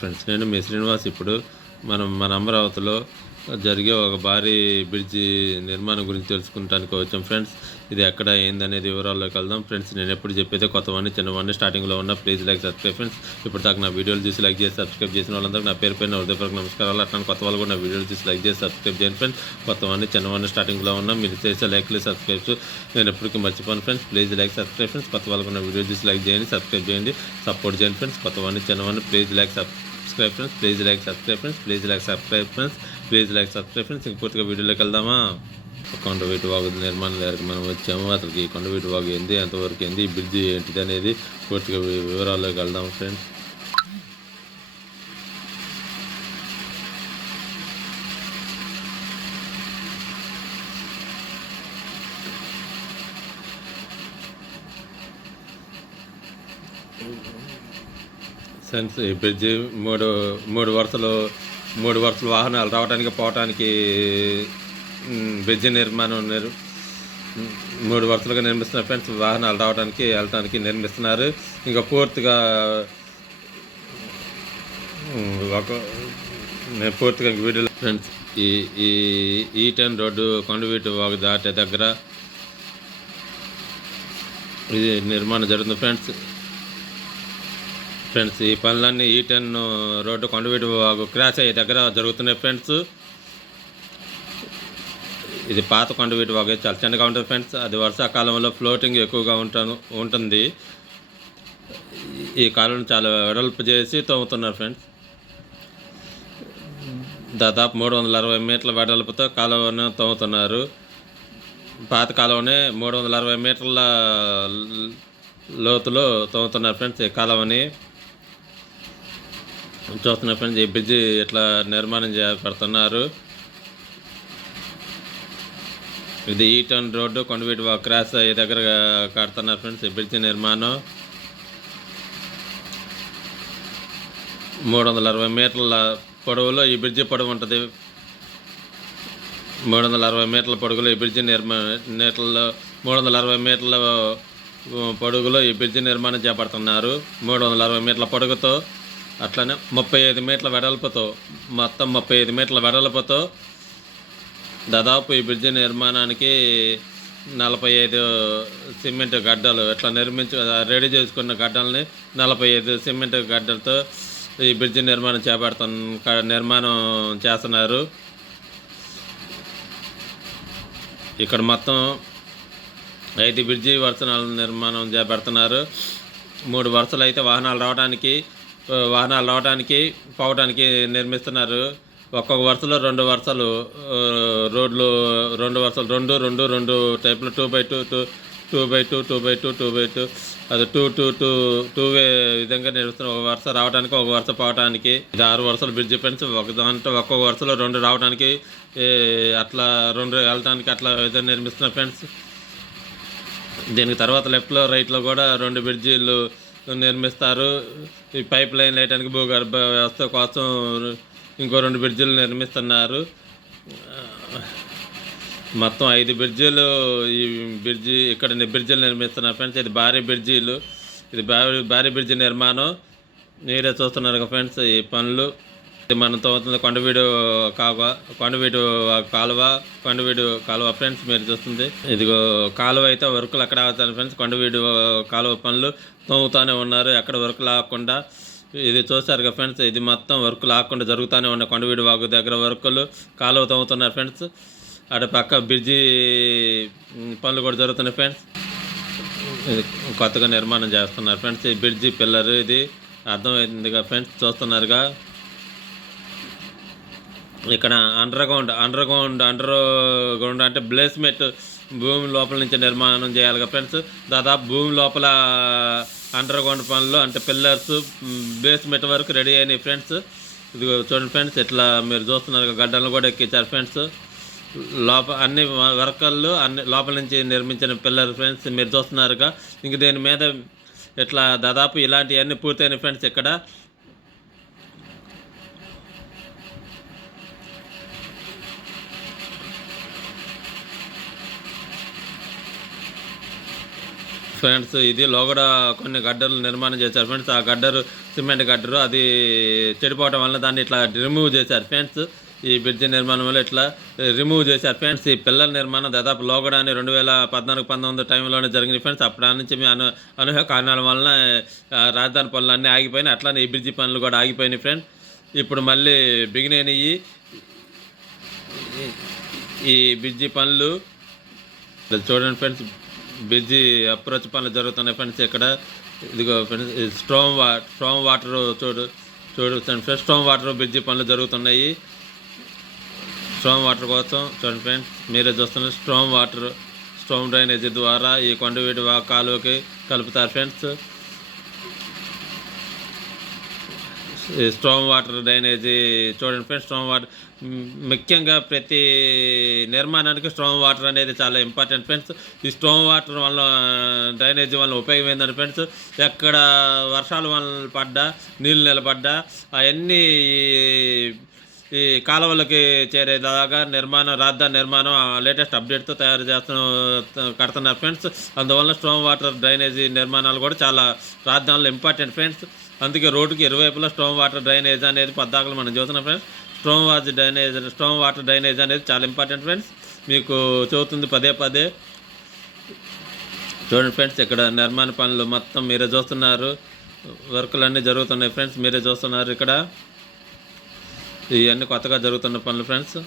Friends, నేను మీ శ్రీనివాస్. ఇప్పుడు మన అమరావతిలో జరిగే ఒక భారీ బ్రిడ్జి నిర్మాణం గురించి తెలుసుకుంటానికి వచ్చాం ఫ్రెండ్స్. ఇది ఎక్కడ ఏందనేది వివరాల్లోకి వెళ్దాం ఫ్రెండ్స్. నేను ఎప్పుడు చెప్పేది కొత్తవాడిని చిన్నవాడిని స్టార్టింగ్లో ఉన్న ప్లీజ్ లైక్ సబ్స్క్రైబ్ ఫ్రెండ్స్. ఇప్పుడు దాకా నా వీడియోలు చూసి లైక్ చేసి సబ్స్క్రైబ్ చేసిన వాళ్ళందరికీ నా పేరు పైన హృదయపూర్వక నమస్కారాలు. అట్లానే కొత్త వాళ్ళు కూడా నా వీడియోలు చూసి లైక్ చేసి సబ్స్క్రైబ్ చేయండి ఫ్రెండ్స్. కొత్తవాడిని చిన్నవాడిని స్టార్టింగ్లో ఉన్న మీరు చేసే లైక్లు సబ్స్క్రైబ్స్ నేను ఎప్పటికీ మర్చిపోను friends. Please like subscribe friends. కొత్త వాళ్ళకు నా వీడియో చూసి లైక్ చేయండి, సబ్స్క్రైబ్ చేయండి, సపోర్ట్ చేయండి ఫ్రెండ్స్. కొత్తవాడిని చిన్నవాడిని please like subscribe friends. Please like subscribe friends. Please like subscribe friends. Please like subscribe friends. ఇంక పూర్తిగా వీడియోలోకి వెళ్దామా? కొండవీటి వాగు నిర్మాణం దగ్గరికి మనం వచ్చాము. అసలుకి కొండవీటి వాగు ఏంది, ఎంతవరకు ఏంది, ఈ బ్రిడ్జి ఏంటిది అనేది పూర్తిగా వివరాల్లోకి వెళ్దాం ఫ్రెండ్స్. సెన్స్ ఈ బ్రిడ్జి మూడు వరుసలు వాహనాలు రావడానికి పోవటానికి బ్రిడ్జి నిర్మాణం 3 వరుసలుగా నిర్మిస్తున్నారు ఫ్రెండ్స్. వాహనాలు రావడానికి వెళ్ళటానికి నిర్మిస్తున్నారు. ఇంకా పూర్తిగా వీడియోలో ఫ్రెండ్స్ ఈ E10 రోడ్డు కొండవీటి వాగు దాటే దగ్గర ఇది నిర్మాణం జరుగుతుంది ఫ్రెండ్స్. ఈ పనులన్నీ E10 road Kondaveeti Vagu crash అయ్యే దగ్గర జరుగుతున్నాయి ఫ్రెండ్స్. ఇది పాత కొండవీటి వాగు చాలా చిన్నగా ఉంటుంది ఫ్రెండ్స్. అది వర్షాకాలంలో ఫ్లోటింగ్ ఎక్కువగా ఉంటుంది. ఈ కాలువను చాలా వెడల్పు చేసి తవ్వుతున్నారు ఫ్రెండ్స్. దాదాపు 360 మీటర్ల వెడల్పుతో కాలువను తవ్వుతున్నారు. పాత కాలువనే 360 మీటర్ల లోతులో తవ్వుతున్నారు ఫ్రెండ్స్. ఈ కాలువని చూస్తున్నారు ఫ్రెండ్స్. ఈ బ్రిడ్జి ఇట్లా నిర్మాణం చేపడుతున్నారు. ఇది E10 road Kondaveeti Vagu cross అయ్యే దగ్గర కడుతున్నారు ఫ్రెండ్స్. ఈ బ్రిడ్జి నిర్మాణం 360 మీటర్ల పొడవులో ఈ బ్రిడ్జి పొడవు ఉంటుంది. 360 మీటర్ల పొడుగులో ఈ బ్రిడ్జి 360 మీటర్ల పొడుగులో ఈ బ్రిడ్జి నిర్మాణం చేపడుతున్నారు. 360 మీటర్ల పొడుగుతో అట్లనే 35 మీటర్ల వెడల్పుతో మొత్తం 35 మీటర్ల వెడల్పుతో దాదాపు ఈ బ్రిడ్జి నిర్మాణానికి 45 సిమెంట్ గడ్డలు ఇట్లా రెడీ చేసుకున్న గడ్డల్ని 45 సిమెంట్ గడ్డలతో ఈ బ్రిడ్జి నిర్మాణం చేస్తున్నారు. ఇక్కడ మొత్తం 5 బ్రిడ్జి వరుసల నిర్మాణం చేపడుతున్నారు. 3 వరుసలు అయితే వాహనాలు రావడానికి పోవడానికి నిర్మిస్తున్నారు. ఒక్కొక్క వరుసలో 2 వరుసలు రోడ్లు 2 వరుసలు 2 టైపులు 2x2 2x2 అది 2 వే విధంగా నిర్మిస్తున్నారు. ఒక వరుస రావడానికి ఒక వరుస పోవడానికి. ఇది 6 వరుసలు బ్రిడ్జి ఫ్రెండ్స్. ఒక్కొక్క వరుసలో 2 రావడానికి అట్లా 2 వెళ్ళటానికి అట్లా విధంగా నిర్మిస్తున్నారు ఫ్రెండ్స్. దీనికి తర్వాత లెఫ్ట్లో రైట్లో కూడా 2 బ్రిడ్జీలు నిర్మిస్తారు. ఈ పైప్ లైన్ వేయడానికి భూగర్భ వ్యవస్థ కోసం ఇంకో 2 బ్రిడ్జీలు నిర్మిస్తున్నారు. మొత్తం 5 బ్రిడ్జీలు ఈ బ్రిడ్జీలు నిర్మిస్తున్నారు ఫ్రెండ్స్. ఇది భారీ బ్రిడ్జి నిర్మాణం మీరే చూస్తున్నారు కదా ఫ్రెండ్స్. ఈ పనులు ఇది మనతో అవుతుంది కొండవీడు కాలువ ఫ్రెండ్స్. మీరు చూస్తుంది ఇదిగో కాలువ అయితే వర్కులు అక్కడ అవుతాయి ఫ్రెండ్స్. కొండవీడు కాలువ పనులు తవ్వుతూనే ఉన్నారు ఎక్కడ వర్క్ లాగకుండా. ఇది చూస్తారు కదా ఫ్రెండ్స్. ఇది మొత్తం వర్క్ లాగకుండా జరుగుతూనే ఉన్నాయి. కొండవీడు వాగు దగ్గర వర్కులు కాలువ తవ్వుతున్నారు ఫ్రెండ్స్. అటు పక్క బ్రిడ్జి పనులు కూడా జరుగుతున్నాయి ఫ్రెండ్స్. ఇది కొత్తగా నిర్మాణం చేస్తున్నారు ఫ్రెండ్స్. ఈ బ్రిడ్జి పిల్లర్ ఇది అర్థమైందిగా ఫ్రెండ్స్. చూస్తున్నారుగా ఇక్కడ అండర్ గ్రౌండ్ అంటే బేస్మెంట్ భూమి లోపల నుంచి నిర్మాణం చేయాలిగా ఫ్రెండ్స్. దాదాపు భూమి లోపల అండర్ గ్రౌండ్ పనులు అంటే పిల్లర్స్ బేస్మెంట్ వరకు రెడీ అయినాయి ఫ్రెండ్స్. ఇది చూడండి ఫ్రెండ్స్. ఇట్లా మీరు చూస్తున్నారు గడ్డలను కూడా ఎక్కించారు ఫ్రెండ్స్. అన్ని వర్కర్లు లోపల నుంచి నిర్మించిన పిల్లర్ ఫ్రెండ్స్. మీరు చూస్తున్నారుగా. ఇంక దీని మీద ఇట్లా దాదాపు ఇలాంటివన్నీ పూర్తయినాయి ఫ్రెండ్స్. ఇక్కడ ఫ్రెండ్స్ ఇది లోగడ కొన్ని గడ్డలు నిర్మాణం చేశారు ఫ్రెండ్స్. ఆ గడ్డలు సిమెంట్ గడ్డరు అది చెడిపోవడం వల్ల దాన్ని ఇట్లా రిమూవ్ చేశారు ఫ్రెండ్స్. ఈ బ్రిడ్జి నిర్మాణంలో ఇట్లా రిమూవ్ చేశారు ఫ్రెండ్స్. ఈ పిల్లల నిర్మాణం దాదాపు లోగడాన్ని 2014-19 టైంలోనే జరిగింది ఫ్రెండ్స్. అప్పటి నుంచి మీ అనూహ్య కారణాల వలన రాజధాని పనులు అన్నీ ఆగిపోయినాయి, అట్లానే ఈ బ్రిడ్జి పనులు కూడా ఆగిపోయినాయి ఫ్రెండ్స్. ఇప్పుడు మళ్ళీ బిగిన్ అయినాయి ఈ బ్రిడ్జి పనులు. చూడండి ఫ్రెండ్స్, బ్రిడ్జి అప్రోచ్ పనులు జరుగుతున్నాయి ఫ్రెండ్స్. ఇక్కడ ఇదిగో ఫ్రెండ్స్ స్ట్రాంగ్ వాటర్ చూడు ఫ్రెండ్స్, స్ట్రాంగ్ వాటర్ బ్రిడ్జి పనులు జరుగుతున్నాయి. స్ట్రాంగ్ వాటర్ కోసం చూడండి ఫ్రెండ్స్, మీరే చూస్తున్నారు. స్ట్రాంగ్ డ్రైనేజీ ద్వారా ఈ కొండవీటి కాలువకి కలుపుతారు ఫ్రెండ్స్. స్ట్రాంగ్ వాటర్ డ్రైనేజీ చూడండి ఫ్రెండ్స్. స్ట్రాంగ్ వాటర్ ముఖ్యంగా ప్రతి నిర్మాణానికి స్ట్రాంగ్ వాటర్ అనేది చాలా ఇంపార్టెంట్ ఫ్రెండ్స్. ఈ స్ట్రాంగ్ వాటర్ వల్ల డ్రైనేజీ వల్ల ఉపయోగం ఏంటంటే ఫ్రెండ్స్, ఎక్కడ వర్షాల వల్ల పడ్డా నీళ్ళు నిలబడ్డా అవన్నీ ఈ కాలువలకి చేరేలాగా రాజధాని నిర్మాణం లేటెస్ట్ అప్డేట్తో కడుతున్నారు ఫ్రెండ్స్. అందువల్ల స్ట్రాంగ్ వాటర్ డ్రైనేజీ నిర్మాణాలు కూడా చాలా రాజధానిలో ఇంపార్టెంట్ ఫ్రెండ్స్. అందుకే రోడ్డుకి ఇరువైపులా స్ట్రాంగ్ వాటర్ డ్రైనేజ్ అనేది పద్దాకలు మనం చూస్తున్నాం ఫ్రెండ్స్. స్ట్రాంగ్ వాటర్ డ్రైనేజ్ అనేది చాలా ఇంపార్టెంట్ ఫ్రెండ్స్. మీకు చెబుతుంది పదే. చూడండి ఫ్రెండ్స్, ఇక్కడ నిర్మాణ పనులు మొత్తం మీరే చూస్తున్నారు. వర్కులన్నీ జరుగుతున్నాయి ఫ్రెండ్స్, మీరే చూస్తున్నారు. ఇక్కడ ఇవన్నీ కొత్తగా జరుగుతున్న పనులు ఫ్రెండ్స్.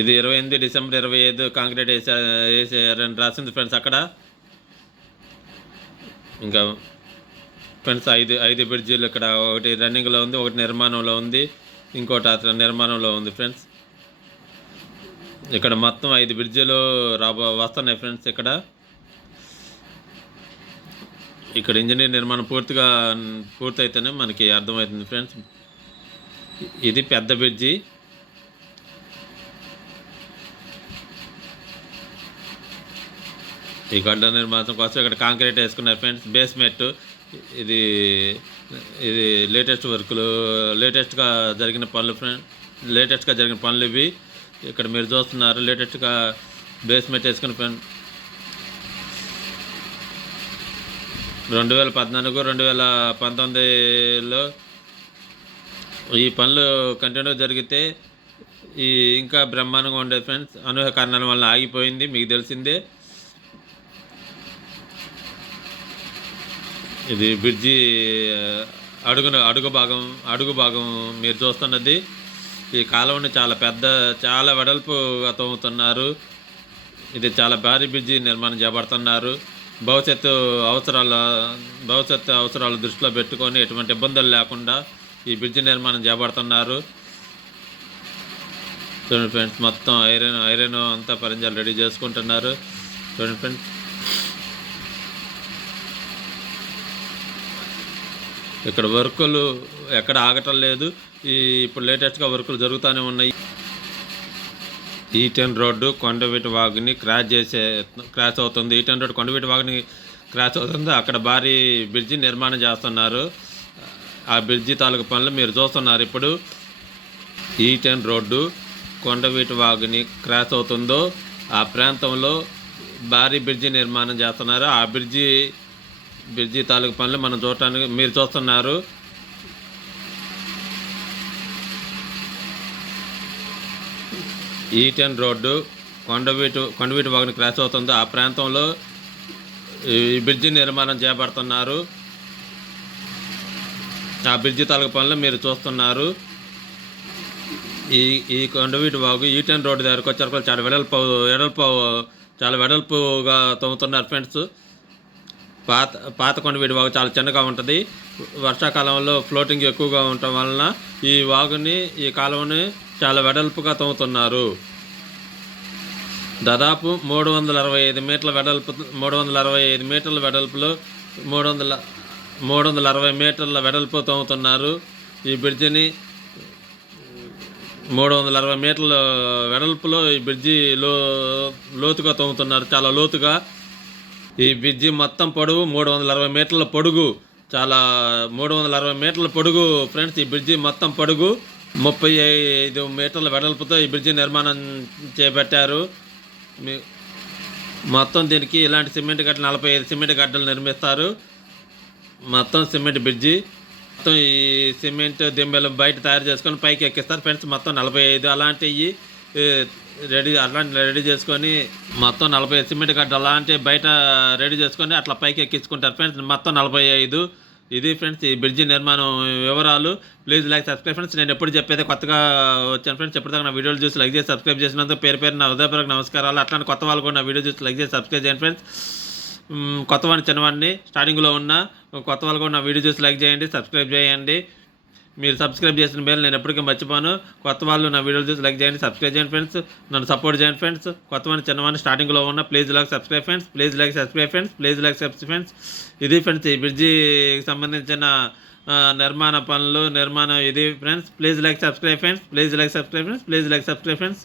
ఇది 28 డిసెంబర్ 25 కాంక్రీట్ వేసారని రాసింది ఫ్రెండ్స్ అక్కడ. ఇంకా ఫ్రెండ్స్ ఐదు బ్రిడ్జీలు ఇక్కడ, ఒకటి రన్నింగ్లో ఉంది, ఒకటి నిర్మాణంలో ఉంది, ఇంకోటి అతను నిర్మాణంలో ఉంది ఫ్రెండ్స్. ఇక్కడ మొత్తం 5 బ్రిడ్జీలు వస్తున్నాయి ఫ్రెండ్స్. ఇక్కడ ఇంజనీర్ నిర్మాణం పూర్తయితేనే మనకి అర్థమవుతుంది ఫ్రెండ్స్. ఇది పెద్ద బ్రిడ్జి. ఈ గడ్డ నిర్మాణం కోసం ఇక్కడ కాంక్రీట్ వేసుకున్నారు ఫ్రెండ్స్. బేస్మెంట్ ఇది లేటెస్ట్గా జరిగిన పనులు ఇవి. ఇక్కడ మీరు చూస్తున్నారు, లేటెస్ట్గా బేస్మెంట్ వేసుకున్న ఫ్రెండ్స్. 2014-2019లో ఈ పనులు కంటిన్యూ జరిగితే ఇంకా బ్రహ్మాండంగా ఉండేది ఫ్రెండ్స్. అనూహ్య కారణాల వల్ల ఆగిపోయింది, మీకు తెలిసిందే. ఇది బ్రిడ్జి అడుగు భాగం మీరు చూస్తున్నది. ఈ కాలువని చాలా వెడల్పుగా తవ్వుతున్నారు. ఇది చాలా భారీ బ్రిడ్జి నిర్మాణం చేపడుతున్నారు. భవిష్యత్తు అవసరాలు దృష్టిలో పెట్టుకొని ఎటువంటి ఇబ్బందులు లేకుండా ఈ బ్రిడ్జి నిర్మాణం చేపడుతున్నారు. చూడండి ఫ్రెండ్స్, మొత్తం ఐరన్ అంతా పరంజాలు రెడీ చేసుకుంటున్నారు. చూడండి ఫ్రెండ్స్, ఇక్కడ వర్కులు ఎక్కడ ఆగటం లేదు. ఇప్పుడు లేటెస్ట్గా వర్కులు జరుగుతూనే ఉన్నాయి. E10 రోడ్డు కొండవీటి వాగుని క్రాస్ అవుతుంది. E10 రోడ్డు కొండవీటి వాగుని క్రాస్ అవుతుంది. అక్కడ భారీ బ్రిడ్జి నిర్మాణం చేస్తున్నారు. ఆ బ్రిడ్జి తాలూకు పనులు మీరు చూస్తున్నారు. ఇప్పుడు E10 రోడ్డు కొండవీటి వాగుని క్రాస్ అవుతుందో ఆ ప్రాంతంలో భారీ బ్రిడ్జి నిర్మాణం చేస్తున్నారు. ఆ బ్రిడ్జి తాలూకు పనులు మనం చూడటానికి మీరు చూస్తున్నారు. E10 రోడ్డు కొండవీటి వాగుని క్రాస్ అవుతుందో ఆ ప్రాంతంలో ఈ బ్రిడ్జి నిర్మాణం చేపడుతున్నారు. ఆ బ్రిడ్జి తాలూకు పనులు మీరు చూస్తున్నారు. ఈ కొండవీటి వాగు E10 రోడ్డు దగ్గరకు వచ్చారు. చాలా వెడల్పుగా తవ్వుతున్నారు ఫ్రెండ్స్. పాత కొండవీటి వాగు చాలా చిన్నగా ఉంటుంది. వర్షాకాలంలో ఫ్లోటింగ్ ఎక్కువగా ఉండటం వలన ఈ కాలువని చాలా వెడల్పుగా తవ్వుతున్నారు. దాదాపు 365 మీటర్ల వెడల్పులో 360 మీటర్ల వెడల్పు తవ్వుతున్నారు. ఈ బ్రిడ్జిని 360 మీటర్ల వెడల్పులో ఈ బ్రిడ్జి లోతుగా తవ్వుతున్నారు, చాలా లోతుగా. ఈ బ్రిడ్జి మొత్తం పొడవు 360 మీటర్ల పొడుగు, 360 మీటర్ల పొడుగు ఫ్రెండ్స్. ఈ బ్రిడ్జి మొత్తం పొడుగు 35 మీటర్ల వెడల్పుతో ఈ బ్రిడ్జి నిర్మాణం చేపట్టారు. మొత్తం దీనికి ఇలాంటి సిమెంట్ గడ్డలు 45 సిమెంట్ గడ్డలు నిర్మిస్తారు. మొత్తం సిమెంట్ బ్రిడ్జి. మొత్తం ఈ సిమెంట్ దింబెలు బయట తయారు చేసుకొని పైకి ఎక్కిస్తారు ఫ్రెండ్స్. మొత్తం 45 అలాంటివి రెడీ చేసుకొని మొత్తం 45 సిమెంట్ గడ్డ అలాంటి బయట రెడీ చేసుకొని అట్లా పైకి ఎక్కించుకుంటారు ఫ్రెండ్స్. మొత్తం 45. ఇది ఫ్రెండ్స్ ఈ బ్రిడ్జి నిర్మాణం వివరాలు. Please like subscribe friends. నేను ఎప్పుడు చెప్పేది కొత్తగా వచ్చాను ఫ్రెండ్స్. ఎప్పటిదాకా నా వీడియోలు చూసి లైక్ చేసి సబ్స్క్రైబ్ చేసినందుకు పేరు నా హృదయపూర్వక నమస్కారాలు. అట్లాంటి కొత్త వాళ్ళు కూడా నా వీడియో చూసి లైక్ చేసి సబ్స్క్రైబ్ చేయండి ఫ్రెండ్స్. కొత్తవాడిని చిన్నవాడిని స్టార్టింగ్లో ఉన్న కొత్త వాళ్ళు కూడా నా వీడియో చూసి లైక్ చేయండి, సబ్స్క్రైబ్ చేయండి. మీరు సబ్స్క్రైబ్ చేసిన మేలు నేను ఎప్పటికీ మర్చిపోను. కొత్త వాళ్ళు నా వీడియోలు చూసి లైక్ చేయండి, సబ్స్క్రైబ్ చేయండి ఫ్రెండ్స్. నన్ను సపోర్ట్ చేయండి ఫ్రెండ్స్. కొత్తవాడిని చిన్నవాడిని స్టార్టింగ్లో ఉన్న please like subscribe friends. Please like subscribe friends. Please like subscribe friends. ఇది ఫ్రెండ్స్ ఈ బ్రిడ్జికి సంబంధించిన నిర్మాణ పనులు నిర్మాణం ఇది friends. Please like subscribe friends. Please like subscribe friends. Please like subscribe friends.